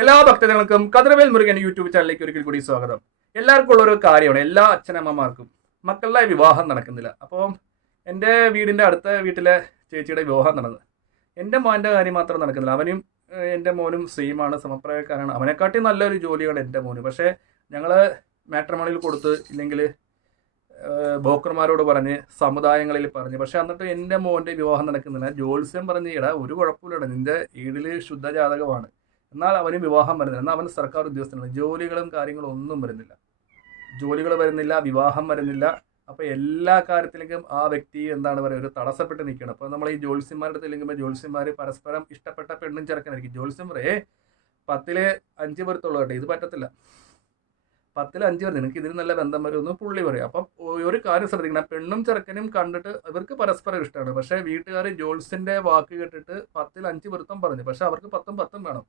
എല്ലാ ഭക്തജനങ്ങൾക്കും കതിരവേൽ മുരുകൻ യൂട്യൂബ് ചാനലിലേക്ക് ഒരിക്കൽ കൂടി സ്വാഗതം. എല്ലാവർക്കും ഉള്ളൊരു കാര്യമാണ്, എല്ലാ അച്ഛനമ്മമാർക്കും മക്കളുടെ വിവാഹം നടക്കുന്നില്ല. അപ്പം എൻ്റെ വീടിൻ്റെ അടുത്ത വീട്ടിലെ ചേച്ചിയുടെ വിവാഹം നടന്നത്. എൻ്റെ മോൻ്റെ കാര്യം മാത്രം നടക്കുന്നില്ല. അവനും എൻ്റെ മോനും സെയിമാണ്, സമപ്രായക്കാരാണ്. അവനെക്കാട്ടി നല്ലൊരു ജോലിയാണ് എൻ്റെ മോന്. പക്ഷേ ഞങ്ങൾ മാട്രിമോണിയിൽ കൊടുത്ത് ഇല്ലെങ്കിൽ ബ്രോക്കർമാരോട് പറഞ്ഞ് സമുദായങ്ങളിൽ പറഞ്ഞ്, പക്ഷെ എന്നിട്ട് എൻ്റെ മോൻ്റെ വിവാഹം നടക്കുന്നില്ല. ജ്യോത്സ്യം പറഞ്ഞ് ഇടാ ഒരു കുഴപ്പമില്ലട, നിൻ്റെ വീട്ടിൽ ശുദ്ധജാതകമാണ്, എന്നാൽ അവന് വിവാഹം വരുന്നില്ല. എന്നാൽ അവൻ സർക്കാർ ഉദ്യോഗസ്ഥനാണ്. ജോലികളും കാര്യങ്ങളും ഒന്നും വരുന്നില്ല, ജോലികൾ വരുന്നില്ല, വിവാഹം വരുന്നില്ല. അപ്പോൾ എല്ലാ കാര്യത്തിലേക്കും ആ വ്യക്തി എന്താണ് പറയുക, ഒരു തടസ്സപ്പെട്ട് നിൽക്കണം. അപ്പോൾ നമ്മൾ ഈ ജ്യോത്സ്യന്മാരുടെ അടുത്ത് ഇല്ലെങ്കിൽ ജ്യോത്സ്യന്മാർ പരസ്പരം ഇഷ്ടപ്പെട്ട പെണ്ണും ചെറുക്കനായിരിക്കും. ജ്യോത്സ്യം പറയേ 10 5 പേർത്തുള്ളൂ കേട്ടോ, ഇത് പറ്റത്തില്ല. 10 5 പേർ നിനക്ക് ഇതിന് നല്ല ബന്ധം വരുമെന്ന് പുള്ളി പറയും. അപ്പം ഒരു കാര്യം ശ്രദ്ധിക്കണം, പെണ്ണും ചെറുക്കനും കണ്ടിട്ട് ഇവർക്ക് പരസ്പരം ഇഷ്ടമാണ്. പക്ഷേ വീട്ടുകാർ ജ്യോത്സ്യൻ്റെ വാക്ക് കേട്ടിട്ട് 10 5 പൊരുത്തം പറഞ്ഞു, പക്ഷെ അവർക്ക് 10 10 വേണം.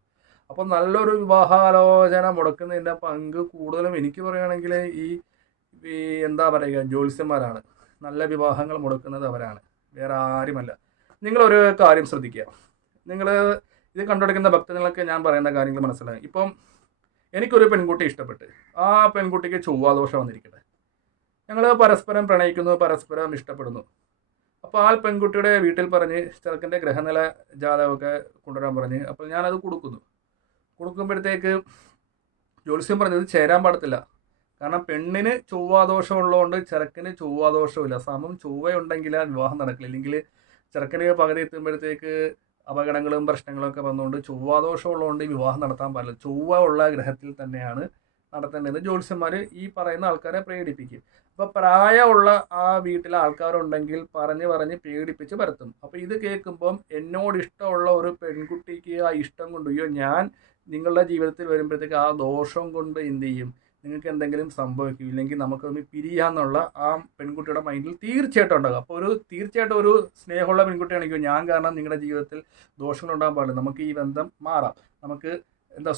അപ്പോൾ നല്ലൊരു വിവാഹാലോചന മുടക്കുന്നതിൻ്റെ പങ്ക് കൂടുതലും എനിക്ക് പറയുകയാണെങ്കിൽ ഈ എന്താ പറയുക, ജ്യോത്സ്യന്മാരാണ്. നല്ല വിവാഹങ്ങൾ മുടക്കുന്നത് അവരാണ്, വേറെ ആരുമല്ല. നിങ്ങളൊരു കാര്യം ശ്രദ്ധിക്കുക, നിങ്ങൾ ഇത് കണ്ടുപിടിക്കുന്ന ഭക്തജനങ്ങൾക്ക് ഞാൻ പറയുന്ന കാര്യങ്ങൾ മനസ്സിലായി. ഇപ്പം എനിക്കൊരു പെൺകുട്ടി ഇഷ്ടപ്പെട്ട്, ആ പെൺകുട്ടിക്ക് ചൊവ്വാദോഷം വന്നിരിക്കട്ടെ. ഞങ്ങൾ പരസ്പരം പ്രണയിക്കുന്നു, പരസ്പരം ഇഷ്ടപ്പെടുന്നു. അപ്പോൾ ആ പെൺകുട്ടിയുടെ വീട്ടിൽ പറഞ്ഞ് ചെറുക്കൻ്റെ ഗ്രഹനില ജാതകമൊക്കെ കൊണ്ടുവരാൻ പറഞ്ഞ്, അപ്പോൾ ഞാനത് കൊടുക്കുമ്പോഴത്തേക്ക് ജ്യോത്സ്യം പറഞ്ഞത് ചേരാൻ പാടത്തില്ല. കാരണം പെണ്ണിന് ചൊവ്വാദോഷം ഉള്ളതുകൊണ്ട് ചെറുക്കന് ചൊവ്വാദോഷമില്ല. സമം ചൊവ്വയുണ്ടെങ്കിൽ ആ വിവാഹം നടക്കില്ല. ഇല്ലെങ്കിൽ ചെറുക്കന് പകുതി എത്തുമ്പോഴത്തേക്ക് അപകടങ്ങളും പ്രശ്നങ്ങളും ഒക്കെ വന്നുകൊണ്ട് ചൊവ്വാദോഷം ഉള്ളതുകൊണ്ട് ഈ വിവാഹം നടത്താൻ പാടില്ല. ചൊവ്വ ഉള്ള ഗ്രഹത്തിൽ തന്നെയാണ് നടത്തേണ്ടത്. ജ്യോത്സ്യന്മാർ ഈ പറയുന്ന ആൾക്കാരെ പ്രേരിപ്പിക്കും. അപ്പോൾ പ്രായമുള്ള ആ വീട്ടിലെ ആൾക്കാരുണ്ടെങ്കിൽ പറഞ്ഞ് പേടിപ്പിച്ച് പരത്തും. അപ്പോൾ ഇത് കേൾക്കുമ്പം എന്നോട് ഇഷ്ടമുള്ള ഒരു പെൺകുട്ടിക്ക് ആ ഇഷ്ടം കൊണ്ട്, അയ്യോ ഞാൻ നിങ്ങളുടെ ജീവിതത്തിൽ വരുമ്പോഴത്തേക്ക് ആ ദോഷം കൊണ്ട് എന്ത് ചെയ്യും, നിങ്ങൾക്ക് എന്തെങ്കിലും സംഭവിക്കും, ഇല്ലെങ്കിൽ നമുക്കൊന്ന് പിരിയാന്നുള്ള ആ പെൺകുട്ടിയുടെ മൈൻഡിൽ തീർച്ചയായിട്ടും ഉണ്ടാകും. അപ്പോൾ തീർച്ചയായിട്ടും ഒരു സ്നേഹമുള്ള പെൺകുട്ടിയാണെങ്കിൽ ഞാൻ കാരണം നിങ്ങളുടെ ജീവിതത്തിൽ ദോഷങ്ങളുണ്ടാകാൻ പാടില്ല, നമുക്ക് ഈ ബന്ധം മാറാം, നമുക്ക്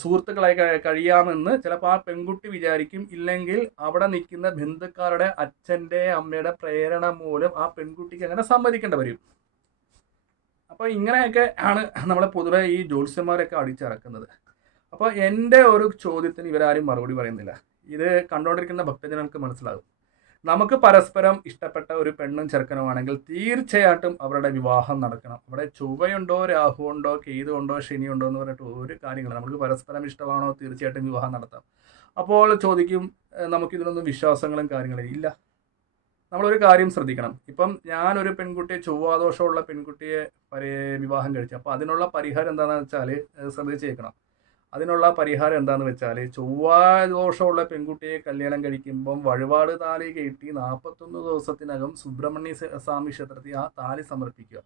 സുഹൃത്തുക്കളായി കഴിയാമെന്ന് ചിലപ്പോൾ ആ പെൺകുട്ടി വിചാരിക്കും. ഇല്ലെങ്കിൽ അവിടെ നിൽക്കുന്ന ബന്ധുക്കാരുടെ അച്ഛൻ്റെ അമ്മയുടെ പ്രേരണ മൂലം ആ പെൺകുട്ടിക്ക് അങ്ങനെ സമ്മതിക്കേണ്ടി വരും. അപ്പോൾ ഇങ്ങനെയൊക്കെ ആണ് നമ്മളെ പൊതുവെ ഈ ജ്യോത്സ്യന്മാരൊക്കെ അടിച്ചിറക്കുന്നത്. അപ്പോൾ എൻ്റെ ഒരു ചോദ്യത്തിന് ഇവരാരും മറുപടി പറയുന്നില്ല. ഇത് കണ്ടുകൊണ്ടിരിക്കുന്ന ഭക്തജനങ്ങൾക്ക് മനസ്സിലാകും, നമുക്ക് പരസ്പരം ഇഷ്ടപ്പെട്ട ഒരു പെണ്ണും ചെറുക്കനുമാണെങ്കിൽ തീർച്ചയായിട്ടും അവരുടെ വിവാഹം നടക്കണം. അവിടെ ചൊവ്വയുണ്ടോ രാഹുണ്ടോ കേതുണ്ടോ ശനിയുണ്ടോ എന്ന് പറഞ്ഞിട്ട് ഒരു കാര്യങ്ങൾ, നമുക്ക് പരസ്പരം ഇഷ്ടമാണോ തീർച്ചയായിട്ടും വിവാഹം നടത്താം. അപ്പോൾ ചോദിക്കും, നമുക്കിതിനൊന്നും വിശ്വാസങ്ങളും കാര്യങ്ങളും ഇല്ല. നമ്മളൊരു കാര്യം ശ്രദ്ധിക്കണം, ഇപ്പം ഞാനൊരു പെൺകുട്ടിയെ, ചൊവ്വാദോഷമുള്ള പെൺകുട്ടിയെ വിവാഹം കഴിച്ചു. അപ്പോൾ അതിനുള്ള പരിഹാരം എന്താണെന്ന് വെച്ചാൽ ശ്രദ്ധിച്ചേക്കണം. അതിനുള്ള പരിഹാരം എന്താണെന്ന് വെച്ചാൽ, ചൊവ്വാദോഷമുള്ള പെൺകുട്ടിയെ കല്യാണം കഴിക്കുമ്പം വഴിപാട് താലി കെട്ടി 41 ദിവസത്തിനകം സുബ്രഹ്മണ്യ സ്വാമി ക്ഷേത്രത്തിൽ ആ താലി സമർപ്പിക്കുക.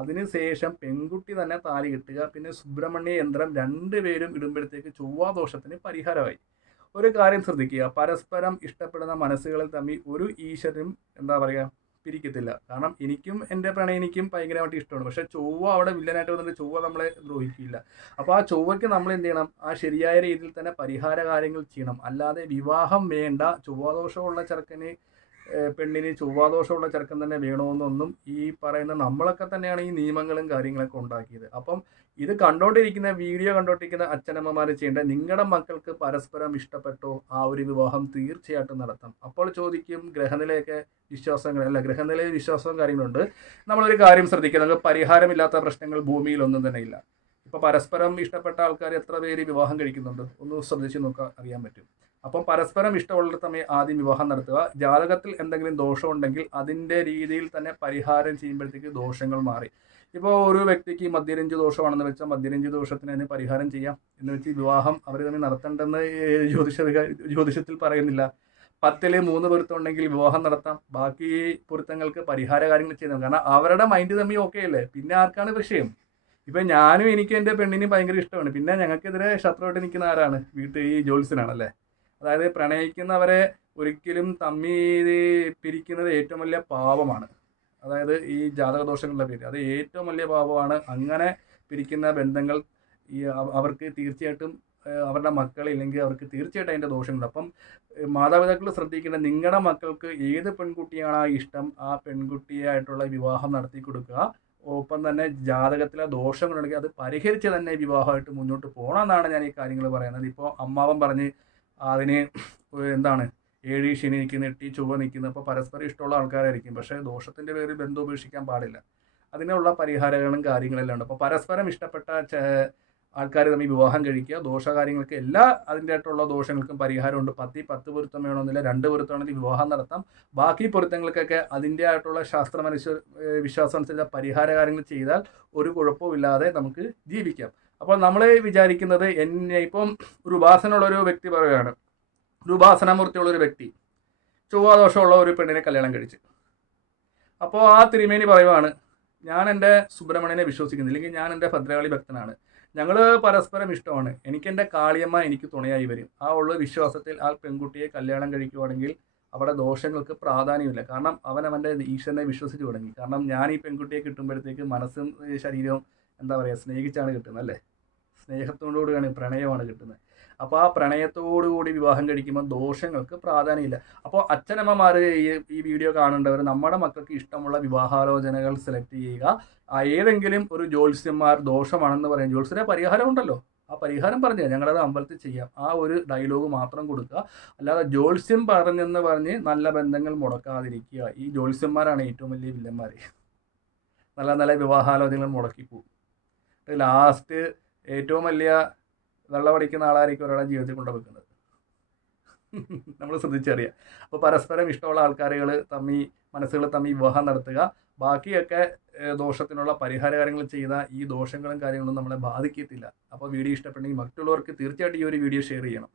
അതിനുശേഷം പെൺകുട്ടി തന്നെ താലി കെട്ടുക. പിന്നെ സുബ്രഹ്മണ്യ യന്ത്രം 2 പേരും ഇടുമ്പോഴത്തേക്ക് ചൊവ്വാദോഷത്തിന് പരിഹാരമായി. ഒരു കാര്യം ശ്രദ്ധിക്കുക, പരസ്പരം ഇഷ്ടപ്പെടുന്ന മനസ്സുകളിൽ തമ്മിൽ ഒരു ഈശ്വരനും എന്താ പറയുക പിരിക്കത്തില്ല. കാരണം എനിക്കും എൻ്റെ പ്രണയിനിക്കും ഭയങ്കരമായിട്ട് ഇഷ്ടമാണ്. പക്ഷേ ചൊവ്വ അവിടെ വില്ലനായിട്ട് വന്നിട്ട് ചൊവ്വ നമ്മളെ ദ്രോഹിക്കില്ല. അപ്പോൾ ആ ചൊവ്വയ്ക്ക് നമ്മൾ എന്ത് ചെയ്യണം, ആ ശരിയായ രീതിയിൽ തന്നെ പരിഹാര കാര്യങ്ങൾ ചെയ്യണം. അല്ലാതെ വിവാഹം വേണ്ട, ചൊവ്വാദോഷമുള്ള ചെറുക്കന് പെണ്ണിന് ചൊവ്വാദോഷമുള്ള ചെറുക്കൻ തന്നെ വേണമെന്നൊന്നും ഈ പറയുന്ന നമ്മളൊക്കെ തന്നെയാണ് ഈ നിയമങ്ങളും കാര്യങ്ങളൊക്കെ ഉണ്ടാക്കിയത്. അപ്പം ഇത് വീഡിയോ കണ്ടോണ്ടിരിക്കുന്ന അച്ഛനമ്മമാർ ചെയ്യേണ്ടത്, നിങ്ങളുടെ മക്കൾക്ക് പരസ്പരം ഇഷ്ടപ്പെട്ടോ ആ ഒരു വിവാഹം തീർച്ചയായിട്ടും നടത്താം. അപ്പോൾ ചോദിക്കും, ഗ്രഹനിലയൊക്കെ ഗ്രഹനിലയിൽ വിശ്വാസവും കാര്യങ്ങളുണ്ട്. നമ്മളൊരു കാര്യം ശ്രദ്ധിക്കുക, നമുക്ക് പരിഹാരമില്ലാത്ത പ്രശ്നങ്ങൾ ഭൂമിയിൽ തന്നെ ഇല്ല. ഇപ്പോൾ പരസ്പരം ഇഷ്ടപ്പെട്ട ആൾക്കാർ എത്ര പേര് വിവാഹം കഴിക്കുന്നുണ്ട്, ഒന്ന് ശ്രദ്ധിച്ച് നോക്കാൻ അറിയാൻ പറ്റും. അപ്പം പരസ്പരം ഇഷ്ടമുള്ള തമ്മിൽ ആദ്യം വിവാഹം നടത്തുക. ജാതകത്തിൽ എന്തെങ്കിലും ദോഷമുണ്ടെങ്കിൽ അതിൻ്റെ രീതിയിൽ തന്നെ പരിഹാരം ചെയ്യുമ്പോഴത്തേക്ക് ദോഷങ്ങൾ മാറി. ഇപ്പോൾ ഒരു വ്യക്തിക്ക് മദ്യരഞ്ജി ദോഷമാണെന്ന് വെച്ചാൽ മദ്യരഞ്ജി ദോഷത്തിന് അതിന് പരിഹാരം ചെയ്യാം എന്ന് വെച്ച് വിവാഹം അവർ തമ്മിൽ നടത്തേണ്ടെന്ന് ജ്യോതിഷത്തിൽ പറയുന്നില്ല. 10 3 പൊരുത്തമുണ്ടെങ്കിൽ വിവാഹം നടത്താം, ബാക്കി പൊരുത്തങ്ങൾക്ക് പരിഹാര കാര്യങ്ങൾ ചെയ്യുന്നത്. കാരണം അവരുടെ മൈൻഡ് തമ്മിൽ ഓക്കെ അല്ലേ, പിന്നെ ആർക്കാണ് വിഷയം? ഇപ്പം ഞാനും എനിക്ക് എൻ്റെ പെണ്ണിനും ഭയങ്കര ഇഷ്ടമാണ്, പിന്നെ ഞങ്ങൾക്കെതിരെ ശത്രുവായിട്ട് നിൽക്കുന്ന ആരാണ്? ഈ ജ്യോത്സ്യനാണല്ലേ. അതായത് പ്രണയിക്കുന്നവരെ ഒരിക്കലും തമ്മിൽ പിരിക്കുന്നത് ഏറ്റവും വലിയ പാപമാണ്. അതായത് ഈ ജാതകദോഷങ്ങളുടെ പേര് അത് ഏറ്റവും വലിയ പാപമാണ്. അങ്ങനെ പിരിക്കുന്ന ബന്ധങ്ങൾ അവർക്ക് തീർച്ചയായിട്ടും അവരുടെ മക്കളില്ലെങ്കിൽ അവർക്ക് തീർച്ചയായിട്ടും അതിൻ്റെ ദോഷങ്ങളുണ്ട്. അപ്പം മാതാപിതാക്കൾ ശ്രദ്ധിക്കേണ്ടത്, നിങ്ങളുടെ മക്കൾക്ക് ഏത് പെൺകുട്ടിയാണ് ഇഷ്ടം ആ പെൺകുട്ടിയായിട്ടുള്ള വിവാഹം നടത്തി കൊടുക്കുക. ഒപ്പം തന്നെ ജാതകത്തിലെ ദോഷങ്ങളുണ്ടെങ്കിൽ അത് പരിഹരിച്ച് തന്നെ വിവാഹമായിട്ട് മുന്നോട്ട് പോകണമെന്നാണ് ഞാൻ ഈ കാര്യങ്ങൾ പറയുന്നത്. ഇപ്പോൾ അമ്മാവൻ പറഞ്ഞ് അതിന് എന്താണ് 7 ശനി നിൽക്കുന്ന 8 ചൊവ്വ നിൽക്കുന്നത്, അപ്പോൾ പരസ്പരം ഇഷ്ടമുള്ള ആൾക്കാരായിരിക്കും. പക്ഷേ ദോഷത്തിൻ്റെ പേരിൽ ബന്ധം ഉപേക്ഷിക്കാൻ പാടില്ല. അതിനുള്ള പരിഹാരങ്ങളും കാര്യങ്ങളെല്ലാം ഉണ്ട്. അപ്പോൾ പരസ്പരം ഇഷ്ടപ്പെട്ട ആൾക്കാർ തമ്മിൽ വിവാഹം കഴിക്കുക. ദോഷകാര്യങ്ങൾക്ക് എല്ലാ അതിൻ്റെ ആയിട്ടുള്ള ദോഷങ്ങൾക്കും പരിഹാരമുണ്ട്. 10 പൊരുത്തം വേണമെന്നില്ല, 2 പൊരുത്തമാണെങ്കിൽ വിവാഹം നടത്താം. ബാക്കി പൊരുത്തങ്ങൾക്കൊക്കെ അതിൻ്റെ ആയിട്ടുള്ള വിശ്വാസം അനുസരിച്ച പരിഹാര കാര്യങ്ങൾ ചെയ്താൽ ഒരു കുഴപ്പമില്ലാതെ നമുക്ക് ജീവിക്കാം. അപ്പോൾ നമ്മൾ വിചാരിക്കുന്നത് ഇപ്പം ഒരു ഉപാസനയുള്ളൊരു വ്യക്തി പറയുകയാണ്, ഒരു ഉപാസനാമൂർത്തിയുള്ളൊരു വ്യക്തി ചൊവ്വാദോഷമുള്ള ഒരു പെണ്ണിനെ കല്യാണം കഴിച്ച്. അപ്പോൾ ആ തിരുമേനി പറയുവാണ്, ഞാൻ എൻ്റെ സുബ്രഹ്മണ്യനെ വിശ്വസിക്കുന്നില്ല, അല്ലെങ്കിൽ ഞാൻ എൻ്റെ ഭദ്രകാളി ഭക്തനാണ്, ഞങ്ങൾ പരസ്പരം ഇഷ്ടമാണ്, എനിക്കെൻ്റെ കാളിയമ്മ എനിക്ക് തുണയായി വരും. ആ ഉള്ള വിശ്വാസത്തിൽ ആ പെൺകുട്ടിയെ കല്യാണം കഴിക്കുവാണെങ്കിൽ അവിടെ ദോഷങ്ങൾക്ക് പ്രാധാന്യമില്ല. കാരണം അവൻ്റെ ഈശ്വരനെ വിശ്വസിച്ച് തുടങ്ങി. കാരണം ഞാൻ ഈ പെൺകുട്ടിയെ കിട്ടുമ്പോഴത്തേക്ക് മനസ്സും ശരീരവും എന്താ പറയുക സ്നേഹിച്ചാണ് കിട്ടുന്നത്, അല്ലേ? സ്നേഹത്തോടുകൂടിയാണ്, പ്രണയമാണ് കിട്ടുന്നത്. അപ്പോൾ ആ പ്രണയത്തോടുകൂടി വിവാഹം കഴിക്കുമ്പോൾ ദോഷങ്ങൾക്ക് പ്രാധാന്യമില്ല. അപ്പോൾ അച്ഛനമ്മമാർ ഈ വീഡിയോ കാണേണ്ടവർ നമ്മുടെ മക്കൾക്ക് ഇഷ്ടമുള്ള വിവാഹാലോചനകൾ സെലക്ട് ചെയ്യുക. ഏതെങ്കിലും ഒരു ജ്യോത്സ്യന്മാർ ദോഷമാണെന്ന് പറയും, ജ്യോത്സ്യരെ പരിഹാരം ഉണ്ടല്ലോ, ആ പരിഹാരം പറഞ്ഞാൽ ഞങ്ങളത് അമ്പലത്തിൽ ചെയ്യാം, ആ ഒരു ഡയലോഗ് മാത്രം കൊടുക്കുക. അല്ലാതെ ജ്യോത്സ്യം പറഞ്ഞെന്ന് പറഞ്ഞ് നല്ല ബന്ധങ്ങൾ മുടക്കാതിരിക്കുക. ഈ ജ്യോത്സ്യന്മാരാണ് ഏറ്റവും വലിയ വില്ലന്മാർ. നല്ല നല്ല വിവാഹാലോചനകൾ മുടക്കിപ്പോവും. ലാസ്റ്റ് ഏറ്റവും വലിയ വെള്ളമടിക്കുന്ന ആളായിരിക്കും ഒരാളെ ജീവിതത്തിൽ കൊണ്ടുവെക്കുന്നത്. നമ്മൾ ശ്രദ്ധിച്ചറിയാം. അപ്പോൾ പരസ്പരം ഇഷ്ടമുള്ള ആൾക്കാരുകൾ മനസ്സുകൾ തമ്മിൽ വിവാഹം നടത്തുക. ബാക്കിയൊക്കെ ദോഷത്തിനുള്ള പരിഹാര കാര്യങ്ങൾ ചെയ്താൽ ഈ ദോഷങ്ങളും കാര്യങ്ങളും നമ്മളെ ബാധിക്കത്തില്ല. അപ്പോൾ വീഡിയോ ഇഷ്ടപ്പെട്ടെങ്കിൽ മറ്റുള്ളവർക്ക് തീർച്ചയായിട്ടും ഈ ഒരു വീഡിയോ ഷെയർ ചെയ്യണം.